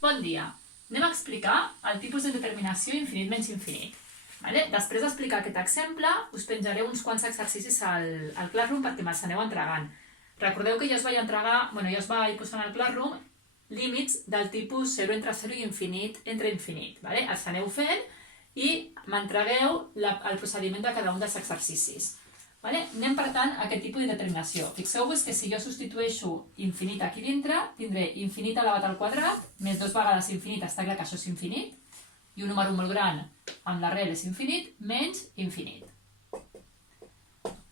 Bon dia. Anem a explicar el tipus de determinació infinit menys infinit. Després d'explicar aquest exemple, us penjaré uns quants exercicis al Classroom perquè me'ls aneu entregant. Recordeu que ja us vaig posar al Classroom límits del tipus 0 entre 0 i infinit entre infinit. Els aneu fent i m'entregueu el procediment de cada un dels exercicis. Anem, per tant, a aquest tipus de determinació. Fixeu-vos que si jo substitueixo infinit aquí dintre, tindré infinit elevat al quadrat, més 2 vegades infinit, està clar que això és infinit, i un número molt gran amb l'arrel és infinit, menys infinit.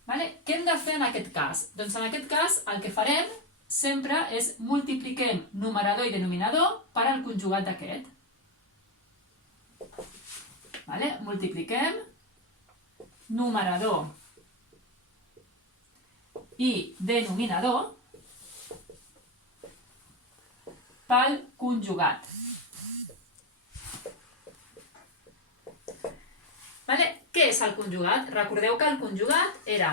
Què hem de fer en aquest cas? Doncs en aquest cas el que farem sempre és multipliquem numerador i denominador per al conjugat d'aquest. Multipliquem numerador i denominador pel conjugat. Què és el conjugat? Recordeu que el conjugat era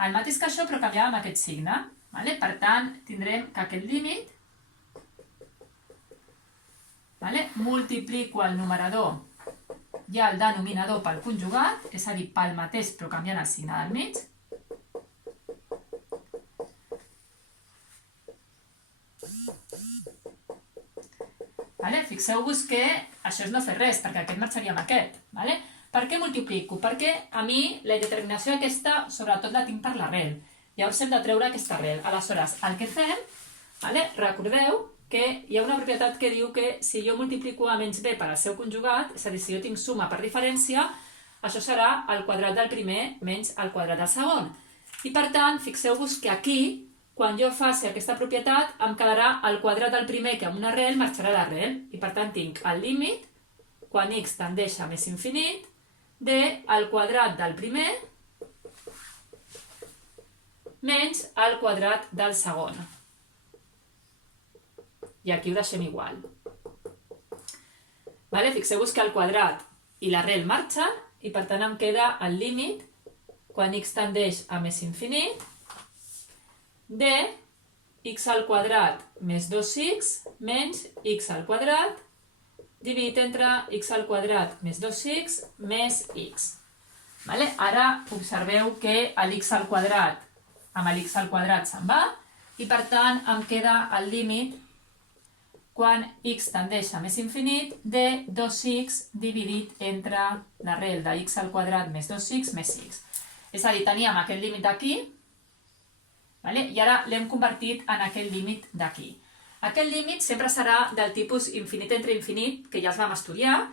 el mateix que això però canviàvem aquest signe. Per tant, tindrem que aquest límit multiplico el numerador i el denominador pel conjugat, és a dir, pel mateix però canviant el signe del mig. Fixeu-vos que això és no fer res, perquè aquest marxaria amb aquest. Per què multiplico? Perquè a mi la determinació aquesta sobretot la tinc per l'arrel. Llavors hem de treure aquesta arrel. Aleshores, el que fem, recordeu que hi ha una propietat que diu que si jo multiplico A menys B per al seu conjugat, és a dir, si jo tinc suma per diferència, això serà el quadrat del primer menys el quadrat del segon. I per tant, fixeu-vos que aquí, quan jo faci aquesta propietat, em quedarà el quadrat del primer que amb una arrel marxarà l'arrel. I per tant tinc el límit, quan x tendeix a més infinit, del quadrat del primer menys el quadrat del segon. I aquí ho deixem igual. Fixeu-vos que el quadrat i l'arrel marxen i per tant em queda el límit, quan x tendeix a més infinit, de x al quadrat més 2x menys x al quadrat dividit entre x al quadrat més 2x més x. Ara observeu que l'x al quadrat amb l'x al quadrat se'n va i per tant em queda el límit quan x tendeix a més infinit de 2x dividit entre l'arrel de x al quadrat més 2x més x. És a dir, teníem aquest límit d'aquí i ara l'hem convertit en aquest límit d'aquí. Aquest límit sempre serà del tipus infinit entre infinit, que ja els vam estudiar,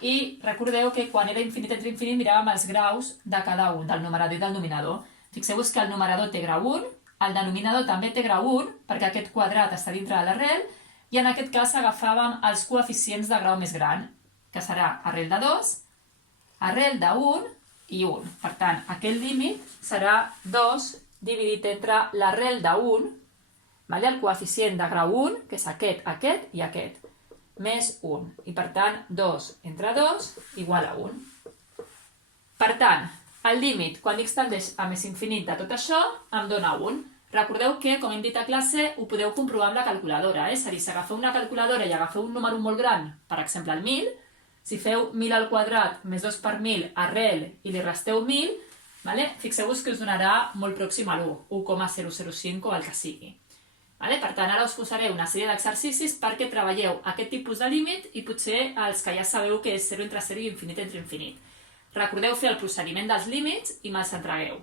i recordeu que quan era infinit entre infinit miràvem els graus de cada un, del numerador i del denominador. Fixeu-vos que el numerador té grau 1, el denominador també té grau 1, perquè aquest quadrat està dintre de l'arrel, i en aquest cas agafàvem els coeficients de grau més gran, que serà arrel de 2, arrel de 1 i 1. Per tant, aquest límit serà 2 dividit entre l'arrel de 1, el coeficient de grau 1, que és aquest, aquest i aquest, més 1. I per tant, 2 entre 2 igual a 1. Per tant, el límit, quan x tendeix a més infinit de tot això, em dona 1. Recordeu que, com hem dit a classe, ho podeu comprovar amb la calculadora. És a dir, si agafeu una calculadora i agafeu un número molt gran, per exemple el 1.000, si feu 1.000 al quadrat més 2 per 1.000 arrel i li resteu 1.000, fixeu-vos que us donarà molt pròxim a l'1, 1,005 o el que sigui. Per tant, ara us posaré una sèrie d'exercicis perquè treballeu aquest tipus de límit i potser els que ja sabeu que és 0 entre 0 i infinit entre infinit. Recordeu fer el procediment dels límits i me'ls entregueu.